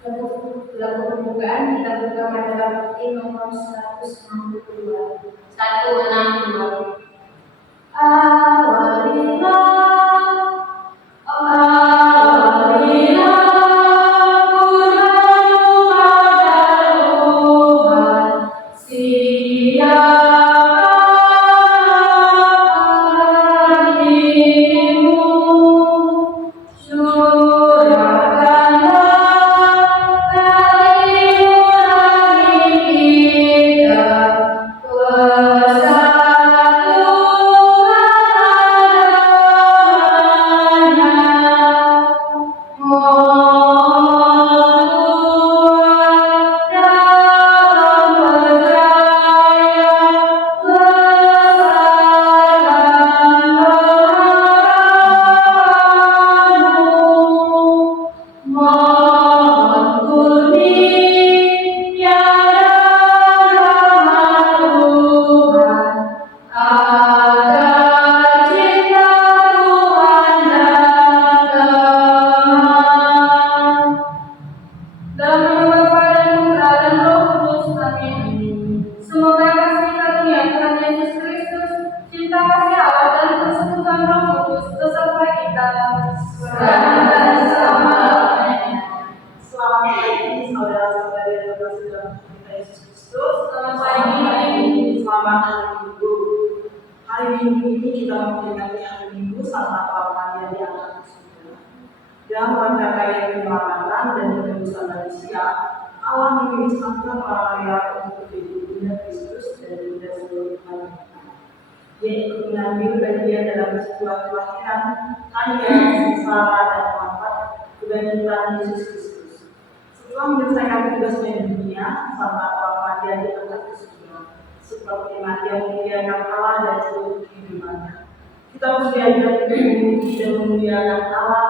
Lagu pembukaan kita buka pada bukti nomor 162. 162. Dan pada kaya keselamatan dan penebusan manusia, Allah memisahkan orang layak untuk hidup Bunda Kristus dan Bunda seluruh manusia, yaitu mengambil bagian dalam sebuah kelahiran, karya, sengsara, dan wafat kebangkitan Yesus Kristus. Setelah menyelesaikan tugasnya di dunia, sang Bapa Dia diangkat ke surga, seperti Dia memuliakan Allah dan seluruh kehidupannya. Kita pun diajar untuk memuji dan memuliakan Allah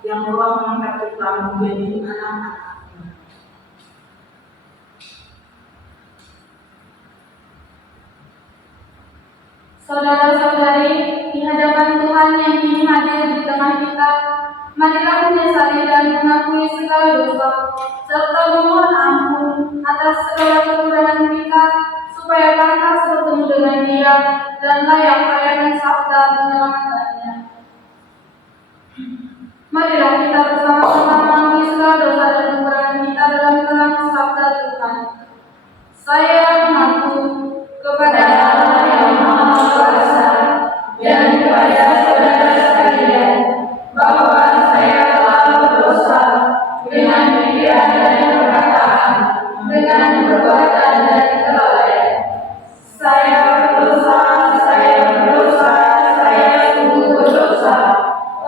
yang telah mengangkat kita menjadi anak-anak-Nya. Saudara-saudari, di hadapan Tuhan yang kini hadir di tengah kita, marilah menyesali dan mengakui segala dosa, serta memohon ampun atas segala kekurangan kita, supaya pantas bertemu dengan Dia dan layak pelayanan sabda penyelamatannya. Marilah kita bersama-sama mengakui segala dosa dan kekurangan kita dalam terang sabda Tuhan. Saya mengaku kepada Allah yang Maha Kuasa dan kepada saudara sekalian bahwa saya telah berdosa dengan pikiran dan perkataan, dengan perbuatan dan kelalaian. Saya berdosa, saya sungguh berdosa.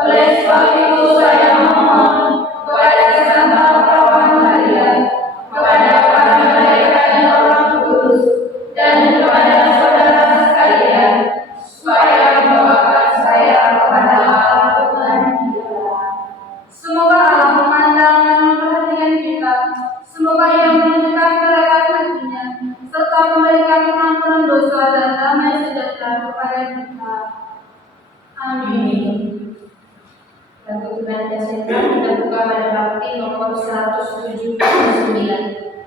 Oleh sebab itu saya mohon kepada Sang Bapa Maria, kepada para malaikat dan Roh Kudus, dan kepada saudara sekalian, supaya membawakan saya kepada Allah Tuhan kita. Semoga Allah memandang dan memperhatikan kita. Semoga Ia menunjukkan kerelaan hatinya, serta memberikan pengampunan dosa dan damai sejahtera kepada kita. Amin. Lagu Tuhan Kasihkan kita buka pada bakti nomor 179. 179.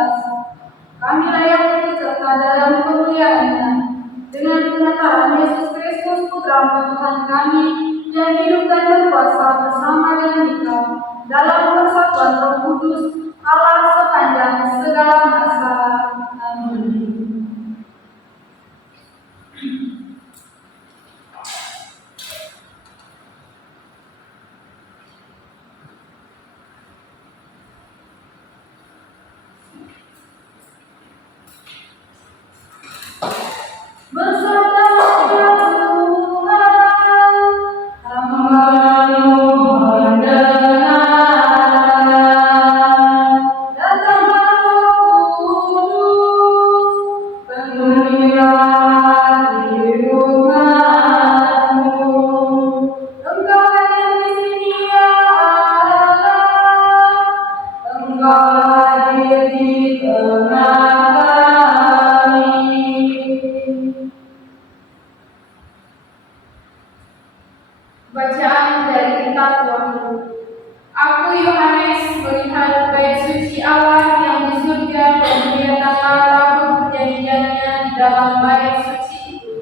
atas. Kami layak ikut serta dalam kemuliaan-Nya dengan penataran Yesus Kristus Putra Tuhan kami yang hidup dan berkuasa bersama dengan Dikau dalam persatuan Roh Kudus Allah sepanjang segala masa. Amin. Bacaan dari kitab Wahyu. Aku Yohanes melihat bait suci Allah yang di surga dan melihatlah tabut perjanjiannya di dalam bait suci itu.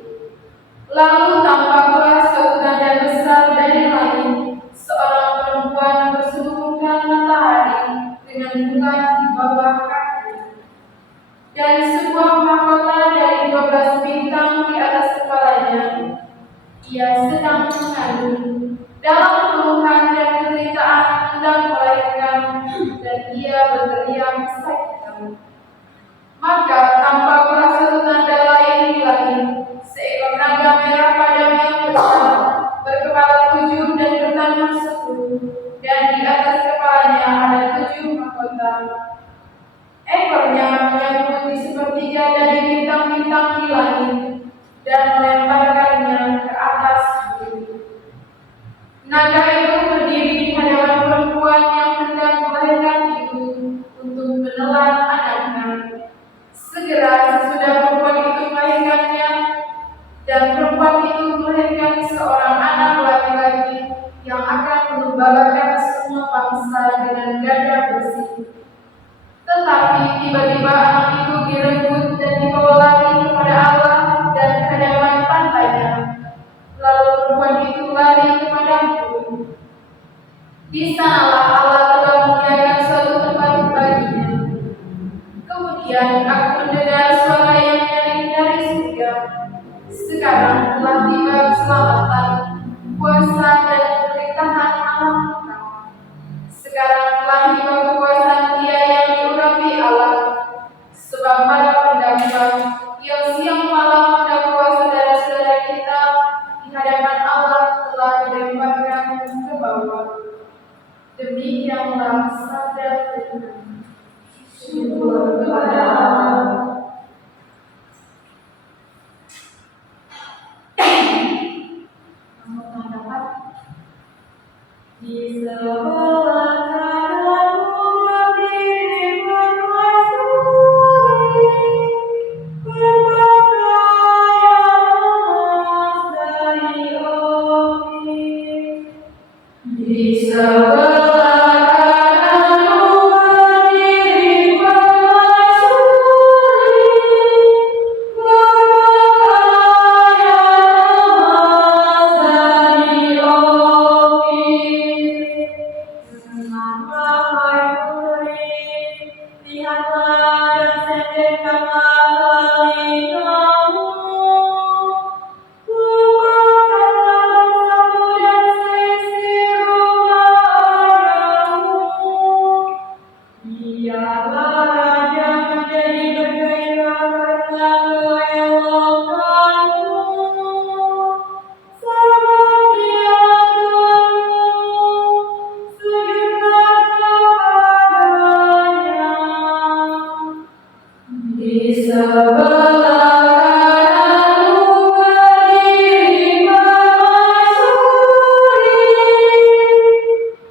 Lalu tampaklah suatu tanda besar dari langit, seorang perempuan berselubungkan matahari dengan bulan di bawah kakinya, dan sebuah mahkota dari 12 bintang di atas kepalanya. Ia sedang mengandung dalam keluhan dan penderitaan hendak melahirkan, dan ia berteriak kesakitan. Maka tampaklah satu tanda lain di langit, seekor naga merah padam yang besar, berkepala 7 dan bertangan 10, dan di atas kepalanya ada 7 mahkota. Ekornya menyangkut di sepertiga dari bintang-bintang di langit dan melemparkannya ke atas bumi. Naga itu berdiri di hadapan perempuan yang hendak melahirkan itu untuk menelan anaknya. Segera sesudah perempuan itu melahirkannya, dan perempuan itu melahirkan seorang anak laki-laki yang akan membanggakan semua bangsa dengan dada bersih. Tetapi tiba-tiba anak itu direbut dan dibawa lari kepada Allah dan ke hadapan pantainya. Lalu perempuan itu lari kepada bumi. Di sanalah Allah telah menyediakan suatu tempat baginya. Kemudian aku mendengar suara yang nyaring dari surga. Sekarang telah tiba keselamatan, kuasa dan pemerintahan Allah kita. Sekarang telah tiba kekuasaan Dia yang diurapi Allah. Sebab para pendakwa yang siang malam mendakwa saudara-saudara kita di hadapan Allah telah dilemparkan ke bawah. Demikianlah sabda Tuhan. Syukur kepada Allah. Kamu dapat di sebelah kananmu berdiri permaisuri, berpakaian dari opi. Di sebelah kananmu berdiri permaisuri, berpakaian dari opi. Dengarlah hai murid, lihatlah dan sendirikanlah telingamu. Bukakanlah bangsamu dan selisih rumah ayahmu. Biarlah raja menjadi bergairah karena keelokanmu. Sebab Dia Tuhanmu, sujudlah kepadanya. Di sebelah kananmu berdiri permaisuri,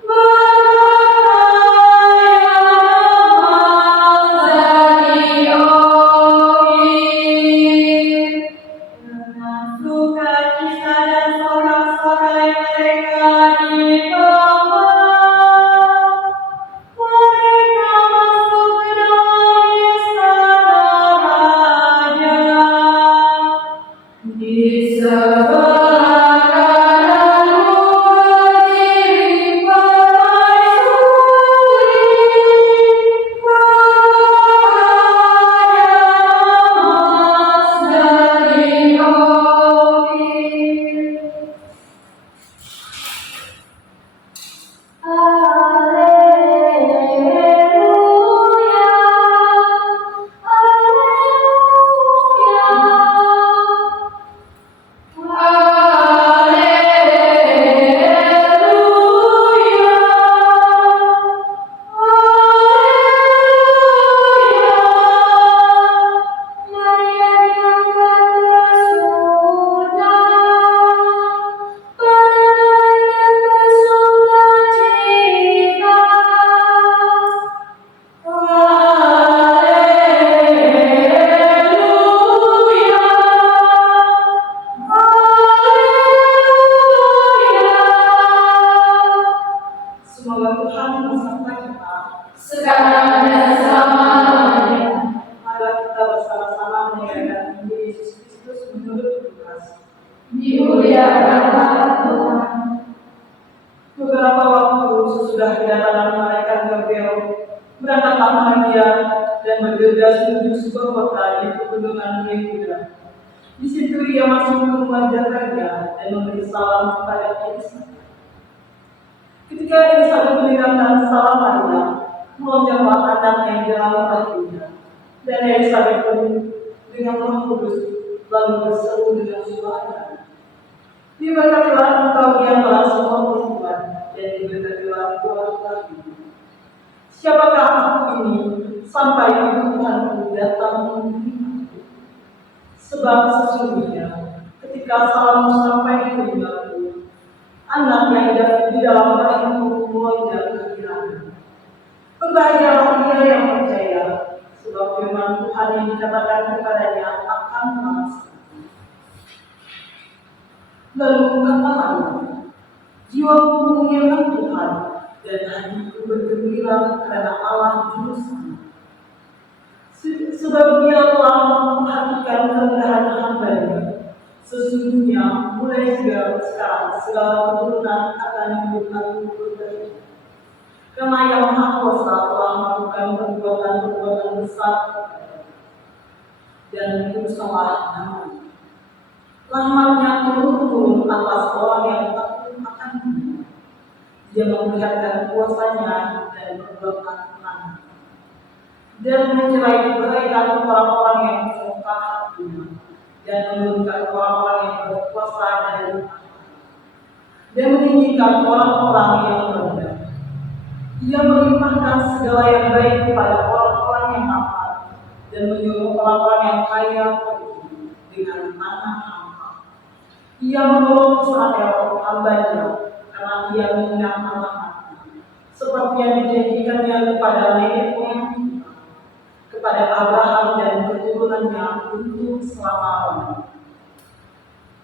berpakaian dari opi. Dengan sukacita dan sorak-sorai mereka dikembang. Mereka masuk ke dalam bergegas menuju sebuah kota di pegunungan Yehuda. Di situ ia masuk ke rumah Zakaria dan memberi salam kepada Elisa. Ketika Elisa mendengarkan salam Maria, melonjaklah anak yang dalam hatinya, dan Elisa pun dengan Roh Kudus lalu berseru dengan suara, "Diberkatilah engkau di antara semua perempuan, dan diberkatilah buah tubuhmu. Siapakah aku ini sampai Tuhanku datang menemui? Sebab sesungguhnya ketika salammu sampai di telingaku, anak yang di dalam rahimku melonjak kegirangan. Berbahagialah dia yang percaya, sebab firman Tuhan yang dikatakan kepadanya akan terlaksana." Lalu kata Maria, "Jiwaku memuliakan Tuhan, dan hatiku bergembira karena Allah Juru Selamat. Sebab Dia telah memperhatikan kerendahan hamba-Nya. Sesungguhnya mulai sekarang segala keturunan akan menyebut aku berbahagia. Karena Yang Maha Kuasa telah melakukan perbuatan-perbuatan besar dan kuduslah namanya. Rahmat-Nya turun-temurun atas orang yang takut akan Dia. Dia memperlihatkan kuasa-Nya dan perbuatan Tuhan, dan mencerai-beraikan orang-orang yang suka hatinya, dan menurunkan orang-orang yang berkuasa dari Allah, dan meninggikan orang-orang yang rendah. Dia melimpahkan segala yang baik kepada orang-orang yang lapar, dan menyuruh orang-orang yang kaya pergi dengan tanah hampa. Ia menolong Israel hamba-Nya, karena Dia mengingat amanat-Nya, seperti yang dijanjikannya kepada nenek moyang kita, kepada Abraham dan keturunannya untuk selama-lamanya.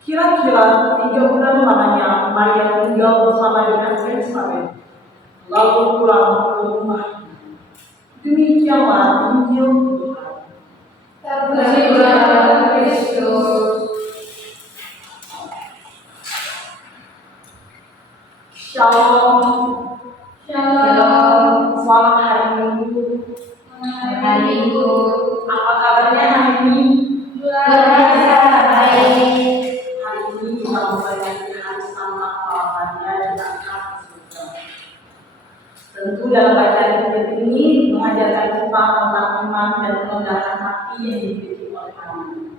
Kira-kira 3 bulan lamanya Maria tinggal bersama dengan Elizabeth, lalu pulang ke rumahnya. Demikianlah Injil Tuhan. Terpujilah Kristus. Shalom. Shalom. Selamat hari Minggu. Hari Minggu. Apa kabarnya hari ini? Luar biasa baik. Hari ini kita memperingati hari Santa Maria dengan surga. Tentu dalam bacaan kita ini mengajarkan kita tentang iman dan kerendahan hati yang dimiliki oleh Maria.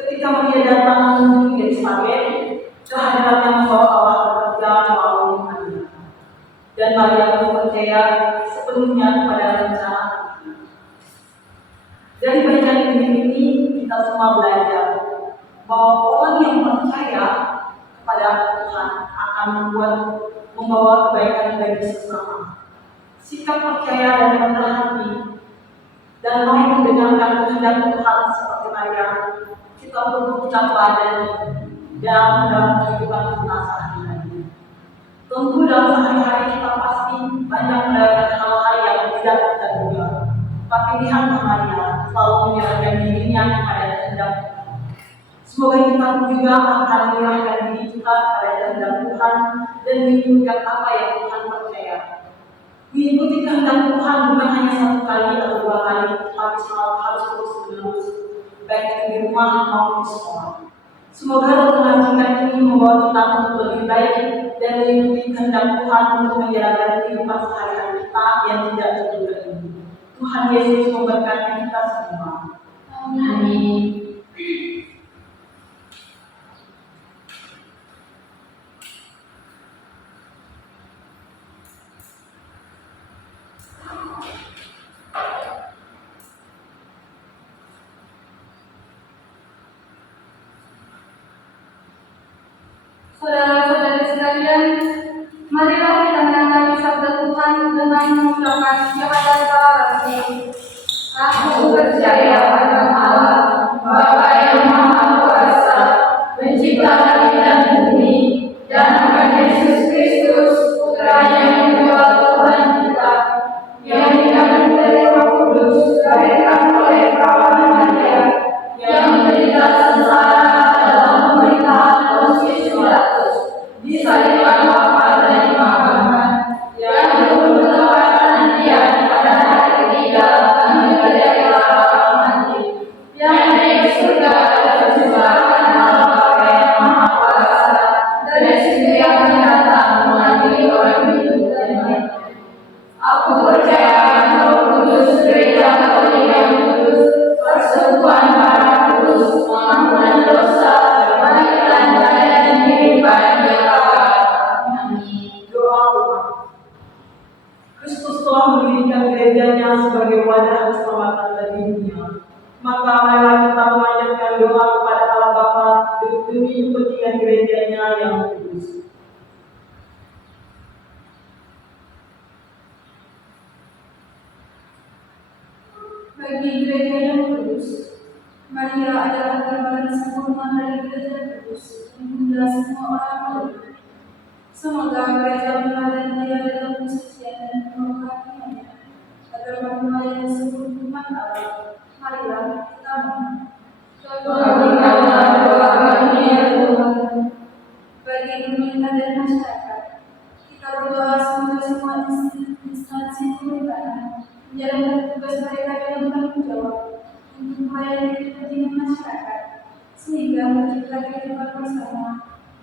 Ketika Maria datang mengunjungi Yerusalem, kehadirannya membawa Allah bekerja melalui Maria, dan Maria pun percaya sepenuhnya kepada rencana Tuhan. Dari bacaan ini kita semua belajar bahwa orang yang percaya kepada Tuhan akan membawa kebaikan bagi sesama. Sikap percaya dan rendah hati dan mau mendengarkan kehendak Tuhan seperti Maria, kita perlu kita pelajari dalam kehidupan kita sehari-hari. Tentu dalam sehari-hari kita pasti banyak mendapatkan hal-hal yang tidak kita duga. Tapi lihat Maria selalu menyerahkan dirinya kepada kehendak Tuhan. Semoga kita juga akan menyerahkan diri kita kepada kehendak Tuhan dan mengikuti apa yang Tuhan percaya. Mengikuti kehendak Tuhan bukan hanya 1 kali atau 2 kali, tapi selalu harus terus-menerus, baik di rumah maupun di sekolah. Semoga renungan singkat ini membawa kita untuk lebih baik dan mengikuti kehendak Tuhan untuk menjalankan kehidupan sehari-hari kita yang tidak terduga ini. Tuhan Yesus memberkati kita semua. Amin. Saudara-saudari sekalian, marilah kita menanggapi sabda Tuhan dengan mengucapkan syahadat toleransi. Aku percaya pada Allah, Bapa yang Maha Kuasa, Pencipta langit dan bumi, dan akan Yesus Kristus, Putranya yang kedua Tuhan kita, yang dikandung dari Roh Kudus, dilahirkan oleh perawan Maria, yang menderita sengsara dalam pemerintahan Pontius Pilatus, disalibkan, wafat dan dimakamkan, yang turun ke tempat penantian pada hari ketiga, bangkit dari Maka marilah kita memanjatkan doa kepada Allah Bapa demi kepentingan gerejanya yang kudus. Bagi gereja yang kudus, Maria adalah gambaran sempurna dari gereja kudus yang mengundang semua orang Katolik. Semoga gereja meneladani dia dalam kesucian dan kerohaniannya, agar mampu melayani seluruh umat Allah. Marilah kita mohon. Kabulkanlah doa kami ya Tuhan. Bagi pemerintah dan masyarakat, kita berdoa semoga semua instansi pemerintahan menjalankan tugas mereka dengan bertanggung jawab untuk melayani kepentingan masyarakat, sehingga menciptakan kehidupan bersama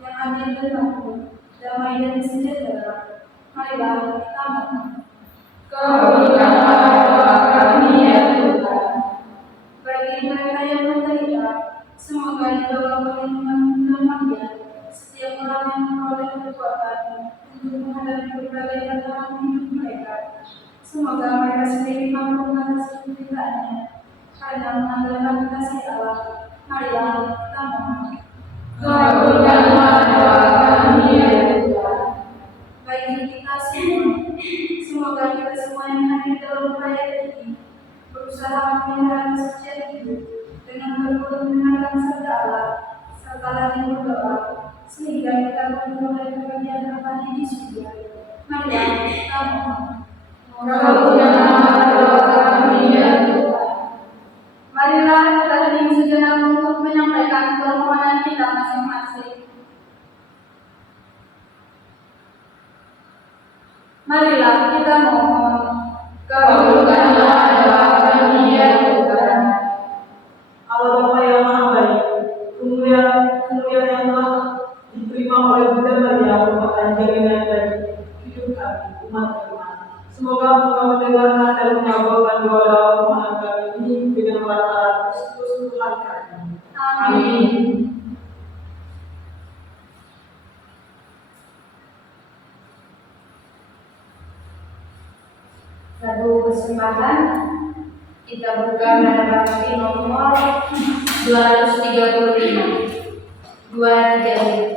yang adil dan makmur, damai dan sejahtera. Marilah kita mohon. Kabulkanlah doa kami ya Tuhan. Bagi mereka yang menderita, semoga di bawah perlindungan setiap orang yang memperoleh kekuatan untuk menghadapi berbagai tantangan hidup mereka. Semoga mereka sendiri mampu mengatasi penderitaannya karena mengandalkan kasih Allah. Marilah kita mohon. Kabulkanlah doa kami ya Tuhan. Bagi kita semua, semoga kita semua yang hadir dalam perayaan ini berusaha memelihara kesucian hidup dengan berbuat mendengarkan sabda Allah serta rajin berdoa, sehingga kita memperoleh kebahagiaan abadi di surga. Marilah kita mohon. Kabulkanlah doa kami ya Tuhan. Marilah kita hening sejenak untuk menyampaikan permohonan kita masing-masing. Marilah kita mohon. Kabulkanlah doa kami ya Tuhan. Allah Bapa yang Maha Baik, kemuliaan yang telah diterima oleh Bunda Maria merupakan jaminan bagi hidup kami, umat beriman. Semoga Engkau mendengarkan dan mengabulkan doa permohonan kami ini dengan perantara Kristus Tuhan kami. Amin. Satu kesempatan kita buka Prasasti nomor 235. 235.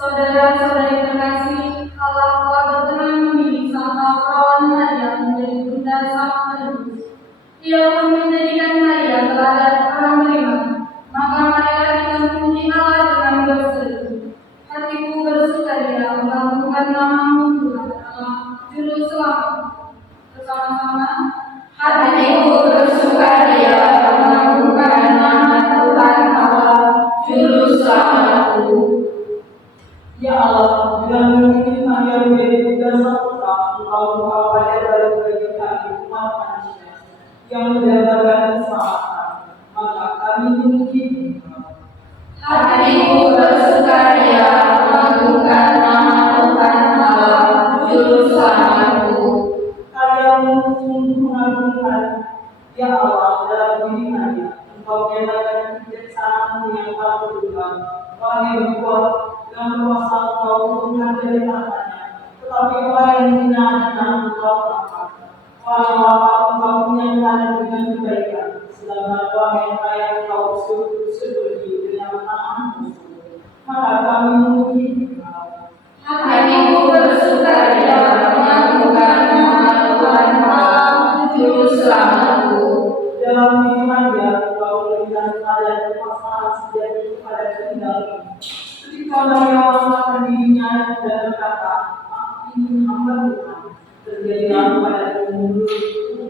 Saudara-saudari terkasih, Allah telah berkenan memilih Santa Perawan Maria menjadi Bunda Sang Penebus. Ia pun menjadikan Maria teladan orang beriman. Maka marilah kita memuji Allah dengan berseru. Hatiku bersukaria mengagungkan nama-Mu Tuhan Allah, Juru Selamat. Bersama-sama, Hatiku bersukaria mengagungkan nama Tuhan Allah, Juru Selamatku. Ya Allah, dengan memilih Maria menjadi Bunda Sang Putra, Engkau pada baru bagi kami umat manusia yang mendapatkan keselamatan. Maka kami memuji Engkau. Hatiku bersukaria mengagungkan nama Tuhan Allah, Juru Selamatku. Karyamu sungguh mengagumkan, ya Allah, dalam bimbingannya. Engkau nyatakan kebijaksanaanmu yang tak terduga. Wahai berbuat dengan kuasa Engkau turunkan dari tahtanya, tetapi orang yang hina dan Engkau angkat. Wahai Bapa, Engkau menyenangkan dengan kebaikan, sedangkan orang yang kaya Engkau seperti dengan tanganmu. Maka kami memuji Engkau. Hatiku bersukaria mengagungkan nama Tuhan Allah, Juru Selamatku. Dalam firman Dia, Engkau memberikan kepada kekuasaan sejati kepada kehendakmu. Ketika Maria merasakan dirinya dan berkata, "Aku ini hamba Tuhan," terjadilah pada menurut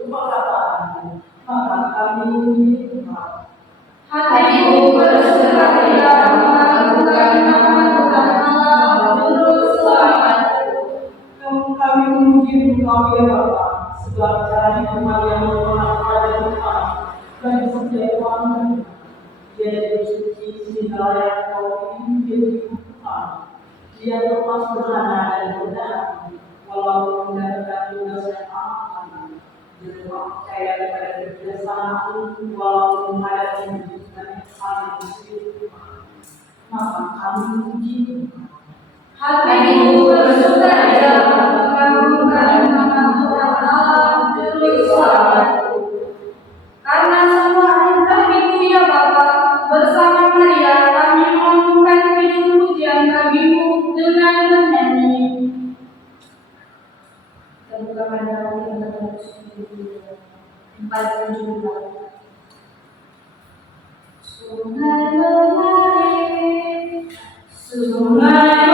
perkataanmu. Maka kami memuji Engkau. Hatiku bersukaria mengagungkan nama Tuhan Allah, Juru Selamatku. Kami memuji Engkau ya Bapa, sebab caranya Maria menolak kepada Tuhan dan setiap orang Dia jadi suci sehingga layak Kau ini menjadi Tuhan. Dia lepas sederhana dan rendah hati, walaupun mendapatkan tugas yang amat agung. Dia tetap percaya kepada kebijaksanaan walaupun menghadapi banyak hal yang sulit Tuhan. Maka kami memuji Tuhan. Hatiku bersukaria mengagungkan nama Tuhan Allah, Juru Selamatku. Karena semua anugerah itu ya Bapa, bersama Maria kami melantunkan pujian bagimu dengan bernyanyi. Kita buka pada yang ke-4 Sungai mengalir, sungai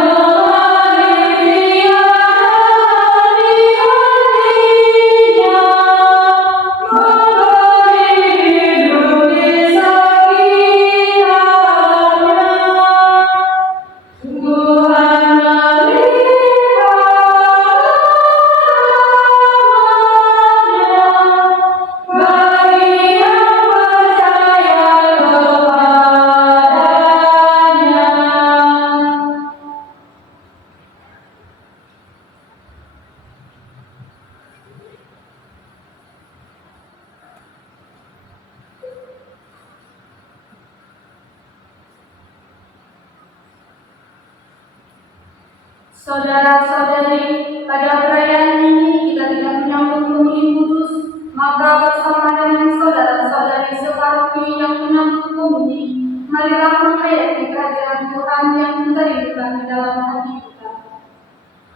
Saudara-saudari, pada perayaan ini kita tidak menyambut Pemilih Kudus, maka bersama dengan saudara-saudari seperti yang menyambut Pemilih, marilah menghayati kehadiran Tuhan yang menceritakan di dalam hati kita.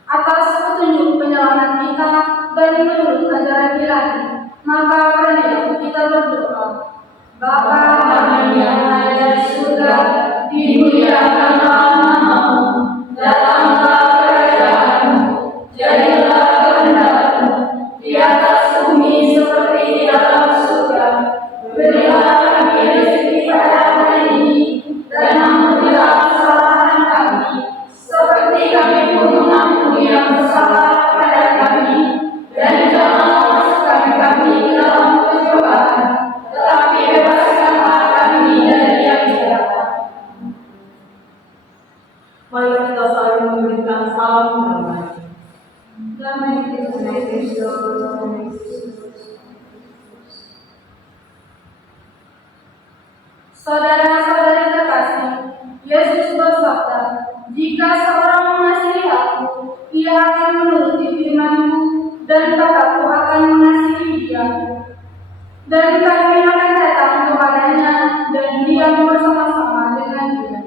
Atas petunjuk penyelamat kita dan menurut ajaran ilahi, maka marilah kita berdoa. Bapa kami yang ada di surga, dimuliakanlah namamu, datanglah jadilah kehendak-Mu di atas bumi seperti di dalam surga. Berilah kami rezeki pada hari ini, dan ampunilah kesalahan kami, seperti kami pun mengampuni yang bersalah kepada kami. Dan janganlah masukkan kami ke dalam pencobaan, tetapi bebaskanlah kami dari yang jahat. Mari kita saling memberikan salam damai. Damai Kristus. Saudara-saudari terkasih, Yesus bersabda, "Jika seorang mengasihi Aku, ia akan menuruti firman-Ku, dan kata-Ku akan mengasihi dia. Dan kami akan datang kepadanya, dan diam bersama-sama dengan dia."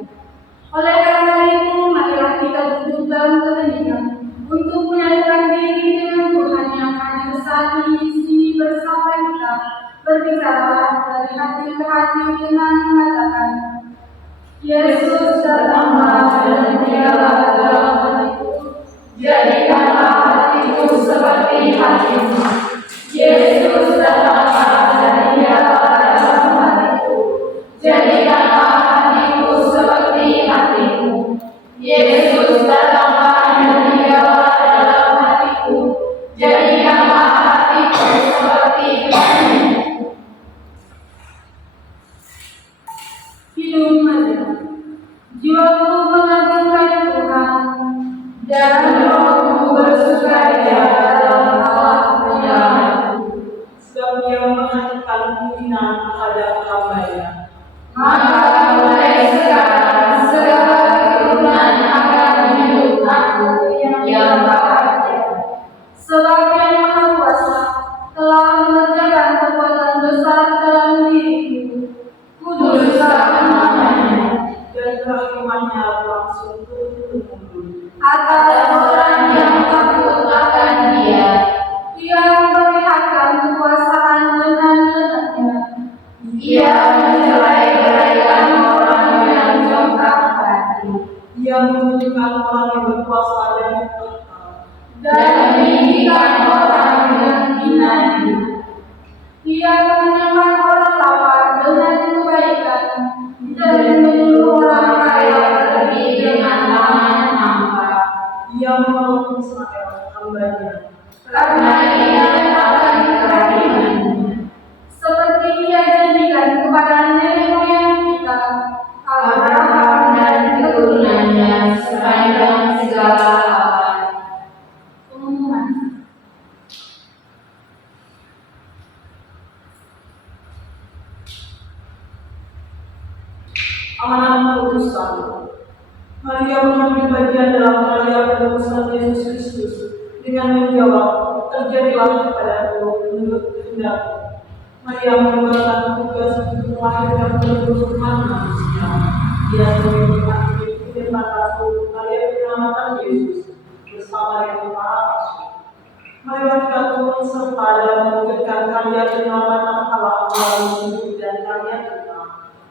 Oleh karena itu, marilah kita duduk dalam keheningan untuk menyatukan diri dengan Tuhan yang hadir saat ini di sini bersama kita. Berbicara dari hati ke hati dengan mengatakan, "Yesus datanglah dan diamlah dalam hatiku, jadikanlah hatiku seperti hatimu. Yesus datanglah dan diamlah dalam hatiku, jadikanlah hatiku seperti hatimu. Yesus datanglah dan diamlah dalam hatiku, jadikanlah hatiku seperti hatimu." Hidup Maria. firman-Nya berlangsung turun-temurun. Atas orang yang takut akan Dia, Dia memperlihatkan kekuasaan dengan letaknya. Dia mencerai-beraikan orang yang jongkak hati, Dia menunjukkan orang yang berkuasa dan tahta. dan meninggikan orang yang hina diri. Dia mengenyangkan orang lapar dengan kebaikan dan menyuruh orang kaya pergi dengan tangan hampa. Dia menolong Israel, hamba-Nya. Karena Ia akan kerahimannya, Seperti Dia janjikan kepada nenek moyang kita, Abraham dan keturunannya sepanjang segala abad. Pengumuman. Amanat putusan. Maria mengambil bagian dalam perayaan penebusan Yesus Kristus dengan menjawab, terjadilah kepadaku menurut kehendakmu. Maria mengemban tugas untuk melahirkan penebus umat manusia. Dia sebagai akhir firman rasul karya penyelamatan Yesus bersama dengan para rasul. Marilah kita turut serta dalam mewujudkan karya penyelamatan Allah melalui hidup dan karya kita,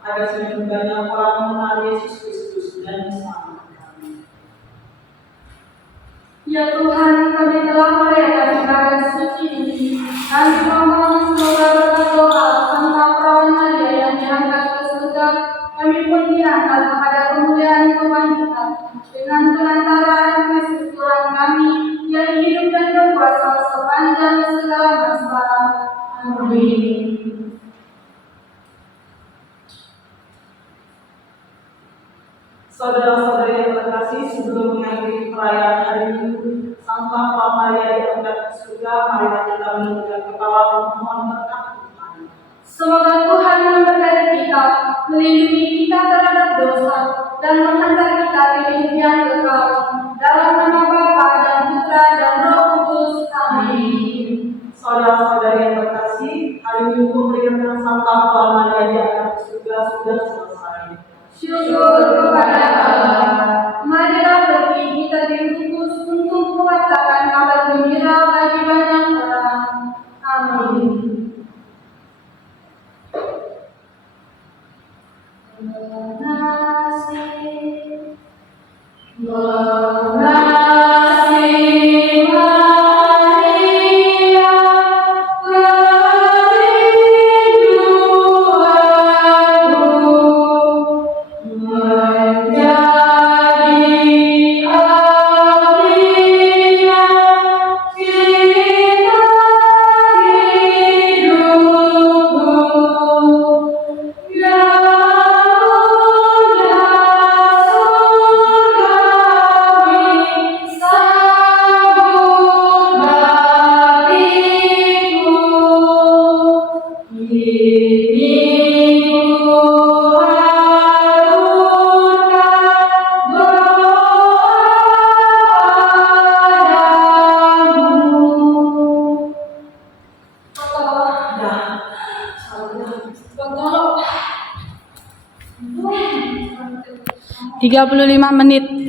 agar semakin banyak orang mengenal Yesus Kristus dan bersama kami. Ya Tuhan, kami telah merayakan ibadah suci ini. Kami mohon semoga berkat doa serta perawan Maria yang diangkat ke surga, kami pun diangkat kepada kemuliaan kebangkitan dengan perantaraan Kristus Tuhan kami yang hidup dan berkuasa sepanjang segala masa. Amin. Saudara-saudari yang terkasih, sebelum mengakhiri perayaan hari Minggu, Sang Papa Maria diangkat ke surga, marilah kita menundukkan kepala memohon berkat Tuhan. Semoga Tuhan memberkati kita, melindungi kita terhadap dosa, dan menghantar kita ke hidup yang kekal. Dalam nama Bapa dan Putra dan Roh Kudus. Amin. Saudara-saudari yang terkasih, hari Minggu peringatan Sang Papa Maria diangkat ke surga sudah selesai. Syukur kepada Allah. Marilah pergi kita diutus untuk mengatakan kabar gembira bagi banyak orang. Amin. Tiga puluh 35 menit.